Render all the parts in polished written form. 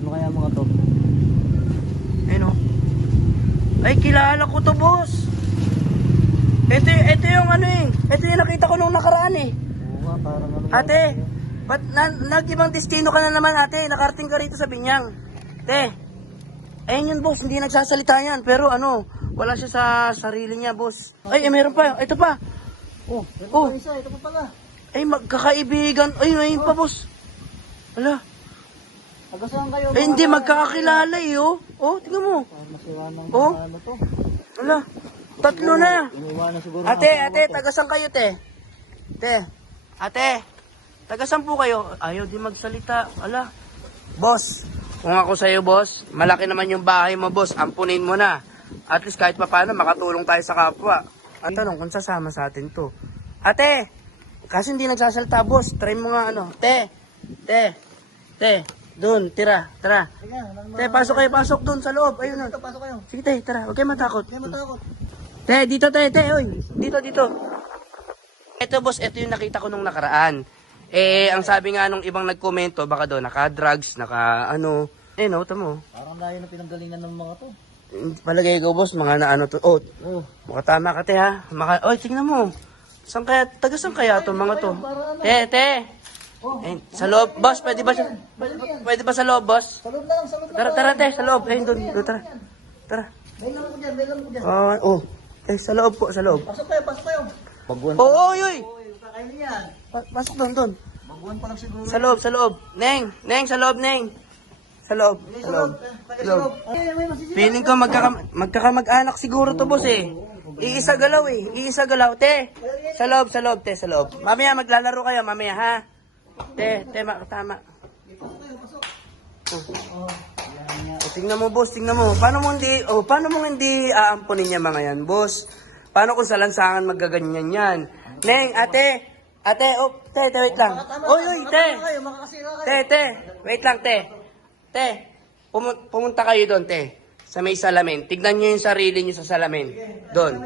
Ano kaya mga to? Ayun o. Ay, kilala ko to, boss. Ito yung ano eh. Ito yung nakita ko nung nakaraan eh. Oo nga, parang ano. Ate, ba't nag-ibang destino ka na naman, ate? Nakarating ka rito sa Binyang. Te, ayun yun, boss. Hindi nagsasalita yan. Pero ano, wala siya sa sarili niya, boss. Ay, meron pa. Ito pa. Oh, ito Oh. pa isa, ito pa pala. Ay, magkakaibigan. Ay, ayun pa, boss. Wala. Taga saan kayo? Ay, hindi magkakakilala eh, oh. Oh, tingnan mo. Parang masiwa ng Oh. mga ano to. Wala. Tatlo na. Iniwanan siguro. Ate, tagasan kayo, te. Ate, tagasan po kayo. Ayaw di magsalita. Ala. Boss, kung ako sa'yo, boss, malaki naman yung bahay mo, boss. Ampunin mo na. At least kahit papaano, makatulong tayo sa kapwa. Ang tanong, kung sasama sa atin to. Ate, kasi hindi nagsasalita, boss. Try mo nga, ano. Te. Doon, tara. Te, pasok doon sa loob. Ayun, Dito, pasok kayo. sige, te, tara. Huwag kayo matakot. Kaya matakot. Te, dito, oy. Dito. Ito, boss, ito yung nakita ko nung nakaraan. Ang sabi nga nung ibang nagkomento, baka doon, naka-drugs, naka-ano. No, tamo. Parang layo na pinanggalingan ng mga to. Palagay ko, boss, mga na-ano to. Oh, Oh. mukha tama ka, te, ha? Oy, tingnan mo. Taga-saan kaya to, mga to? Te. Sa loob, boss, pwede ba sa loob, boss? Sa loob lang, sa loob lang. Tara, te, sa loob. Ayun, doon, tara. May lang po dyan. Sa loob po, sa loob. Pasok kayo. Baguhan Oy. Uy, kakainin yan. Pasok doon. Baguhan pa lang siguro. Sa loob. Neng, sa loob, Neng. Sa loob. Sa loob. Sa loob. Ay, may masisira. Feeling ko magkakamag-anak siguro to, boss eh. Iisa galaw. Te, sa loob, te, sa loob. Mamaya maglalaro kayo, mamaya, ha? Te, tama. Tingnan mo, boss, Paano mo hindi aampunin niya mga yan, boss? Paano kung sa lansangan magaganyan yan? Neng, ate, wait lang. Oy, te. Wait lang, te. Pumunta kayo doon, te. Sa may salamin. Tignan niyo yung sarili niyo sa salamin. Doon.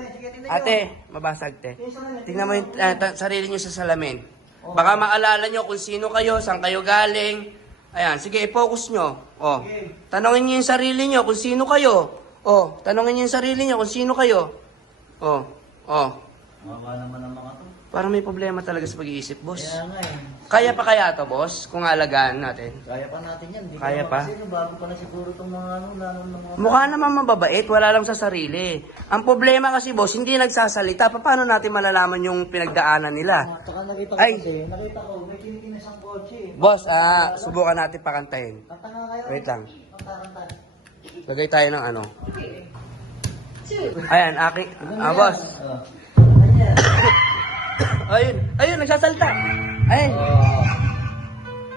Ate, mabasag, te. Tignan mo yung sarili niyo sa salamin. Baka maalala niyo kung sino kayo, saan kayo galing. Ayan, sige, i-focus nyo. Oh. Tanongin niyo yung sarili niyo kung sino kayo. Oh, tanongin niyo yung sarili niyo kung sino kayo. Oh. Mama naman ang mga to. Parang may problema talaga sa pag-iisip, boss. Kaya nga eh. Kaya pa kaya to, boss? Kung alagaan natin. Kaya pa natin yan. Di Kaya ka pa? Kasi bago pa na siguro itong mga ano, lalo ng mga... Mukha naman mababait, wala lang sa sarili. Ang problema kasi, boss, hindi nagsasalita. Paano natin malalaman yung pinagdaanan nila? Tsaka nakita ko Ay. kasi, may kinikinis ang kotse. Boss, subukan natin pakantayin. Kanta nga kayo. Wait lang. Kanta. Lagay tayo ng ano. Ayan, boss. Ayun, nagsasalita. Ayun.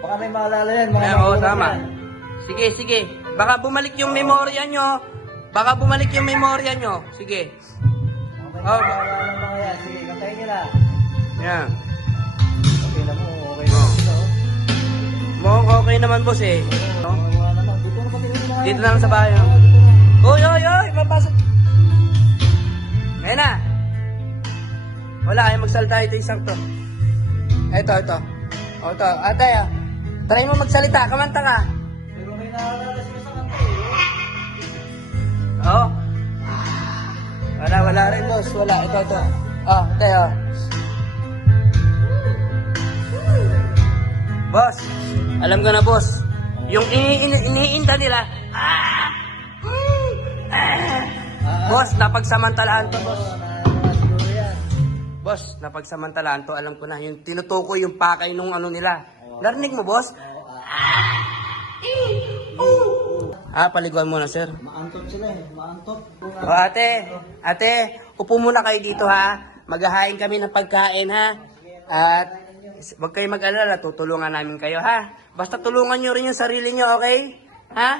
Baka may maalala yan. Mga Ayan, tama. Sige. Baka bumalik yung memorya nyo. Sige. May maalala ng mga yan. Sige, kantayin nila. Yan. Okay na mo. Okay na sila. Mukhang okay naman, boss eh. No? Mga naman. Dito na pati yung mga... Dito na lang sa bahay. Oy, mapasok. Ngayon na. Wala, ayaw magsalita. Ito isang to. Ito. O, ito. Ate, try mo magsalita. Kamanta ka. Pero may naalala sila sa kanta eh. Oo. Wala rin, boss. Wala. Ito. Ate, Boss, alam ko na, boss. Yung iniinda nila. Boss, napagsamantalahan to, boss. Siguro yan. Boss, napagsamantalahan to. Alam ko na. Yung tinutukoy yung pakay nung ano nila. Narinig mo, boss? Paliguan muna, sir. Maantot sila eh. Maantot. O, ate, upo muna kayo dito, ha? Maghahain kami ng pagkain, ha? At huwag kayo mag-alala, tutulungan namin kayo, ha? Basta tulungan nyo rin yung sarili nyo, okay? Ha?